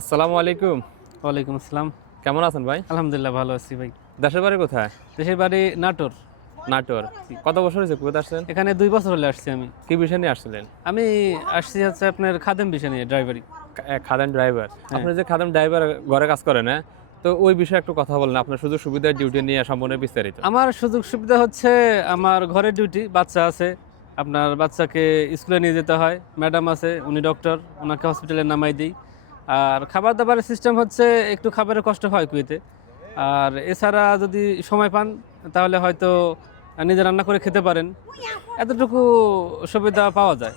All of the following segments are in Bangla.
আসসালামু আলাইকুম। ওয়ালাইকুম আসসালাম। কেমন আছেন ভাই? আলহামদুলিল্লাহ ভালো আছি ভাই। দেশের বাড়ি কোথায়? দেশের বাড়ি নাটোর। নাটোর। কত বছর হয়েছে কুয়েত আসছেন? এখানে ২ বছর হলে আসছি আমি। কি বিষয় নিয়ে আসছিলেন? আমি আসছি হচ্ছে আপনার খাদেম বিষয় নিয়ে ড্রাইভারি। খাদেম ড্রাইভার। হ্যাঁ। আপনি যে খাদেম ড্রাইভার ঘরে কাজ করেন, হ্যাঁ? তো ওই বিষয়ে একটু কথা বলেন। আপনার সুযোগ সুবিধা ডিউটি নিয়ে সম্পূর্ণ বিস্তারিত। আমার সুযোগ সুবিধা হচ্ছে আমার ঘরের ডিউটি, বাচ্চা আছে। আপনার বাচ্চাকে স্কুলে নিয়ে যেতে হয়। ম্যাডাম আছে, উনি ডক্টর, উনাকে হসপিটালে নামাই দেই। আর খাবার-দাবারের সিস্টেম হচ্ছে একটু খাবারের কষ্ট হয় কুয়েতে। আর এছাড়া যদি সময় পান তাহলে হয়তো নিজে রান্না করে খেতে পারেন। এতটুকু সুবিধা পাওয়া যায়।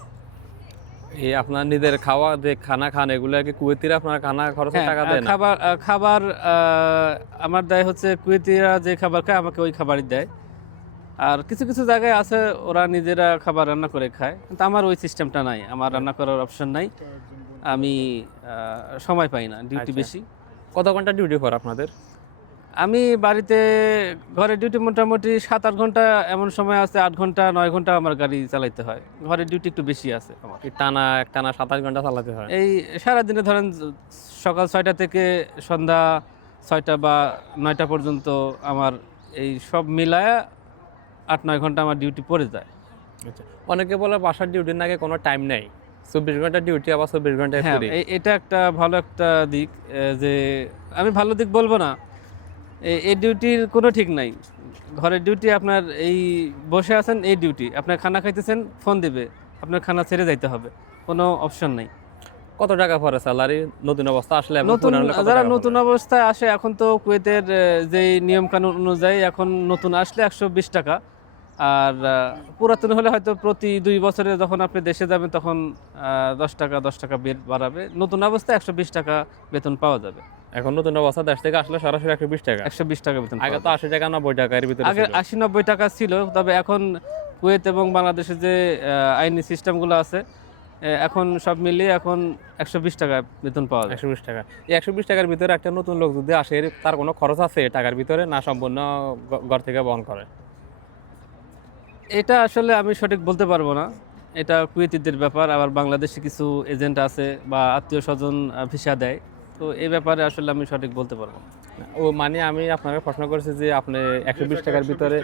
এই আপনার নিজের খাওয়া যে খানা খান এগুলো কি কুয়েতিরা আপনার খানা খরচের হ্যাঁ, টাকা দেয় না? খাবার আমার দেয় হচ্ছে কুয়েতিরা যে খাবার খায় আমাকে ওই খাবারই দেয়। আর কিছু, কিছু জায়গায় আছে ওরা নিজেরা খাবার রান্না করে খায়। কিন্তু আমার ওই সিস্টেমটা নাই। আমার রান্না করার অপশন নাই। আমি সময় পাই না, ডিউটি আচ্ছা। বেশি। কত ঘন্টা ডিউটি পড়ে আপনাদের? আমি বাড়িতে ঘরের ডিউটি মোটামুটি ৭-৮ ঘন্টা, এমন সময় আছে ৮ ঘন্টা ৯ ঘন্টা আমার গাড়ি চালাইতে হয়। ঘরের ডিউটি একটু বেশি আছে আমার। কি টানা একটানা ২৭ ঘন্টা চালাতে হয়? এই সারাদিনে ধরেন সকাল ৬টা থেকে সন্ধ্যা ৬টা বা ৯টা পর্যন্ত আমার এই সব মিলায়া ৮-৯ ঘন্টা আমার ডিউটি পড়ে যায়। আচ্ছা। অনেকে বলে বাসার ডিউটির নাকি কোনো টাইম নেই। ২৪ ঘন্টা ডিউটি আবার ২৪ ঘন্টায় হ্যাঁ, ফ্রি। এটা একটা ভালো একটা দিক, যে আমি ভালো দিক বলব না। এই ডিউটির কোনো ঠিক নাই। ঘরের ডিউটি আপনার এই বসে আছেন এই ডিউটি। আপনার খানা খাইতেছেন, ফোন দিবে। আপনার খানা ছেড়ে যাইতে হবে। কোনো অপশন নাই। কত টাকা পড়ে স্যালারি নতুন অবস্থা আসলে এবং নতুন পুরানো হলে কত যারা টাকা নতুন পড়ে? অবস্থায় আসে এখন তো কুয়েতের যেই নিয়ম কানুন অনুযায়ী এখন নতুন আসলে ১২০ টাকা। আর পুরাতন হলে হয়তো প্রতি ২ বছরে যখন আপনি দেশে যাবেন তখন ১০ টাকা বের বাড়াবে। নতুন অবস্থায় ১২০ টাকা বেতন পাওয়া যাবে। এখন নতুন অবস্থা দেশ থেকে আসলে সরাসরি ১২০ টাকা। ১২০ টাকা বেতন আগে পাওয়া তো যাবে। ৮০ টাকা ৯০ টাকা এর ভিতরে আগে ছিল। ৮০-৯০ টাকা ছিল। তবে এখন কুয়েত এবং বাংলাদেশের যে আইনি সিস্টেমগুলো আছে, এখন সব মিলিয়ে এখন ১২০ টাকা বেতন পাওয়া যায়। ১২০ টাকা। এই ১২০ টাকার ভিতরে একটা নতুন লোক যদি আসে তার কোনো খরচ আছে এই টাকার ভিতরে না সম্পূর্ণ ঘর থেকে বহন করে? এটা আসলে আমি সঠিক বলতে পারবো না। এটা কুয়েতিদের ব্যাপার। আবার বাংলাদেশে কিছু এজেন্ট আছে বা আত্মীয়স্বজন ভিসা দেয়। তো এই ব্যাপারে আসলে আমি সঠিক বলতে পারবো না। ও মানে আমি আপনাকে প্রশ্ন করেছি যে আপনি ১২০ টাকার ভিতরে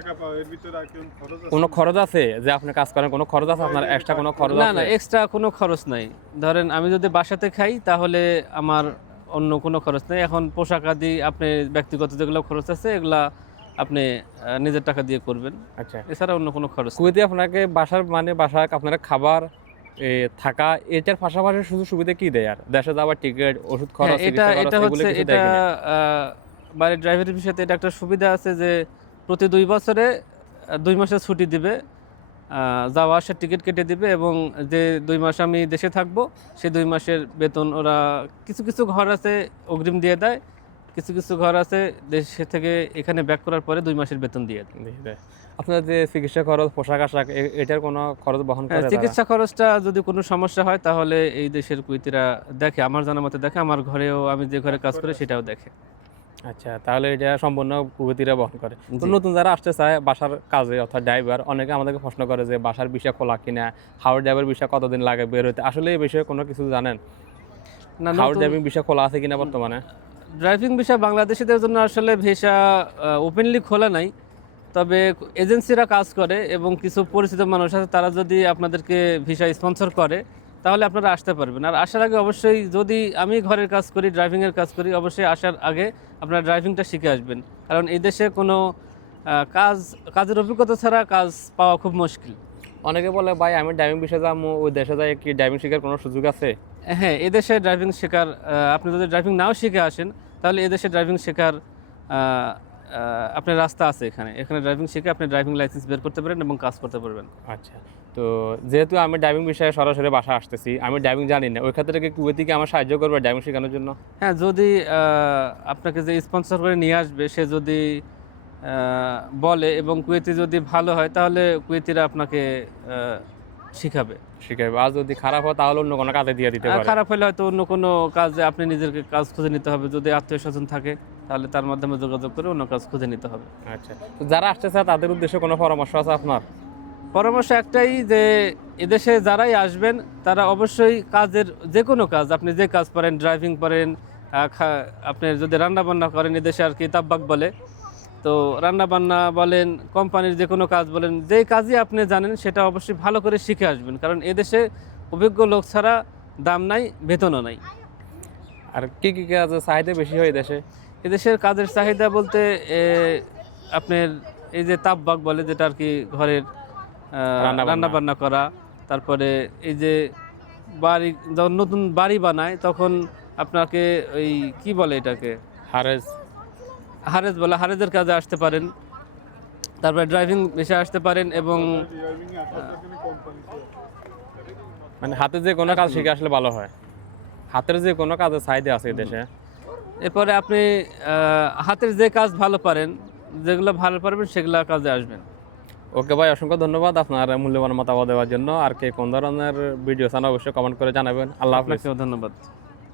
কোনো খরচ আছে যে আপনি কাজ করেন কোনো খরচ আছে আপনার এক্সট্রা কোনো খরচ না, আছে? না, এক্সট্রা কোনো খরচ নাই। ধরেন আমি যদি বাসাতে খাই তাহলে আমার অন্য কোনো খরচ নেই। এখন পোশাক আদি আপনি ব্যক্তিগত যেগুলো খরচ আছে এগুলা আপনি নিজের টাকা দিয়ে করবেন। আচ্ছা। এছাড়া অন্য কোনো খরচ নেই। কুয়েতে আপনাকে বাসার মানে বাসায় আপনারা খাবার থাকা এটার পাশাপাশি সুযোগ সুবিধা কি দেয় আর? দেশে যাওয়ার টিকিট, ওষুধ হ্যাঁ, খরচ, চিকিৎসা খরচ এটা এগুলো হচ্ছে কিছু এটা দেয় কিনা? বাইরের ড্রাইভারের বিষয়তে এটা একটা সুবিধা আছে যে প্রতি ২ বছরে ২ মাসের ছুটি দিবে। যাওয়া আসার টিকিট কেটে দিবে এবং যে ২ মাস আমি দেশে থাকবো সেই ২ মাসের বেতন ওরা কিছু, কিছু ঘর আছে অগ্রিম দিয়ে দেয়। কিছু, কিছু ঘর আছে দেশে থেকে এখানে ব্যাক করার পরে ২ মাসের বেতন দিয়ে দেয়। দেয়। আপনার যে চিকিৎসা খরচ, পোশাক-আশাক এটার কোনো খরচ বহন হ্যাঁ, করে তারা? চিকিৎসা খরচটা যদি কোনো সমস্যা হয় তাহলে এই দেশের কুয়েতিরা দেখে, আমার জানা মতে দেখে। আমার ঘরেও আমি যে ঘরে কাজ করি সেটাও দেখে। আচ্ছা, তাহলে এটা সম্পূর্ণ কুয়েতিরা বহন করে। তো জি। নতুন যারা আসতে চায় বাসার কাজে অর্থাৎ ড্রাইভার অনেকে আমাদেরকে প্রশ্ন করে যে বাসার ভিসা খোলা কিনা? হাওর ড্রাইভার ভিসা কতদিন লাগে বের হইতে? আসলে এই বিষয়ে কোনো কিছু জানেন? না, হাওর নতুন ড্রাইভিং ভিসা খোলা আছে কিনা বর্তমানে? ড্রাইভিং বিষয় বাংলাদেশিদের জন্য আসলে ভিসা ওপেনলি খোলা নাই। তবে এজেন্সিরা কাজ করে এবং কিছু পরিচিত মানুষ আছে, তারা যদি আপনাদেরকে ভিসা স্পন্সর করে তাহলে আপনারা আসতে পারবেন। আর আসার আগে অবশ্যই, যদি আমি ঘরের কাজ করি, ড্রাইভিংয়ের কাজ করি, অবশ্যই আসার আগে আপনারা ড্রাইভিংটা শিখে আসবেন। কারণ এই দেশে কোনো কাজের অভিজ্ঞতা ছাড়া কাজ পাওয়া খুব মুশকিল। অনেকে বলে ভাই আমি ড্রাইভিং ভিসা যাবো ওই দেশে যাই কি ড্রাইভিং শেখার কোনো সুযোগ আছে? হ্যাঁ, এদেশে ড্রাইভিং শেখার, আপনি যদি ড্রাইভিং নাও শিখে আসেন তাহলে এদেশে ড্রাইভিং শেখার আপনার রাস্তা আছে এখানে। এখানে ড্রাইভিং শিখে আপনি ড্রাইভিং লাইসেন্স বের করতে পারেন এবং কাজ করতে পারবেন। আচ্ছা। তো যেহেতু আমি ড্রাইভিং বিষয়ে সরাসরি বাসা আসতেছি, আমি ড্রাইভিং জানি না। ওই ক্ষেত্রে কি কুয়েতি কি আমার সাহায্য করবে ড্রাইভিং শেখানোর জন্য? হ্যাঁ, যদি আপনাকে যে স্পন্সর করে নিয়ে আসবে সে যদি বলে এবং কুয়েতি যদি ভালো হয় তাহলে কুয়েতিরা আপনাকে শিখাবে। শিখাইবে। আর যদি খারাপ হয় তাহলে অন্য কোনো কাজে দিয়ে দিতে আর পারে। খারাপ হলে হয়তো অন্য কোনো কাজে আপনি নিজেকে কাজ খুঁজে নিতে হবে। যদি আত্মীয়স্বজন থাকে তাহলে তার মাধ্যমে যোগাযোগ করে অন্য কাজ খুঁজে নিতে হবে। আচ্ছা। তো যারা আসতে চায় তাদের উদ্দেশ্যে কোনো পরামর্শ আছে আপনার? পরামর্শ একটাই যে এদেশে যারাই আসবেন তারা অবশ্যই কাজের যে কোনো কাজ, আপনি যে কাজ পারেন, ড্রাইভিং পারেন, আপনি যদি রান্না বান্না করেন, এদেশে আর কি তাব্বাক বলে, তো রান্না বান্না বলেন, কোম্পানির যে কোনো কাজ বলেন, যেই কাজই আপনি জানেন সেটা অবশ্যই ভালো করে শিখে আসবেন, কারণ এদেশে অভিজ্ঞ লোক ছাড়া দাম নাই, বেতনও নাই। আর কি কি কাজের চাহিদা বেশি হয় দেশে? এদেশের কাজের চাহিদা বলতে আপনার এই যে তাব্বাক বলে, যেটা আর কি ঘরের রান্না বান্না করা, তারপরে এই যে বাড়ি যখন নতুন বাড়ি বানায় তখন আপনাকে ওই কি বলে এটাকে, হারেস। হারেজ বলে, হারেজের কাজে আসতে পারেন, তারপরে ড্রাইভিং পেশায় আসতে পারেন, এবং মানে হাতে যে কোনো কাজ শিখে আসলে ভালো হয়। হাতের যে কোনো কাজের চাহিদা আছে দেশে। এরপরে আপনি হাতের যে কাজ ভালো পারেন, যেগুলো ভালো পারবেন সেগুলো কাজে আসবেন। ওকে ভাই, অসংখ্য ধন্যবাদ আপনার মূল্যবান মতামত দেওয়ার জন্য। আর কে কোন ধরনের ভিডিও চান অবশ্যই কমেন্ট করে জানাবেন। আল্লাহ হাফেজ। আপনাকেও ধন্যবাদ।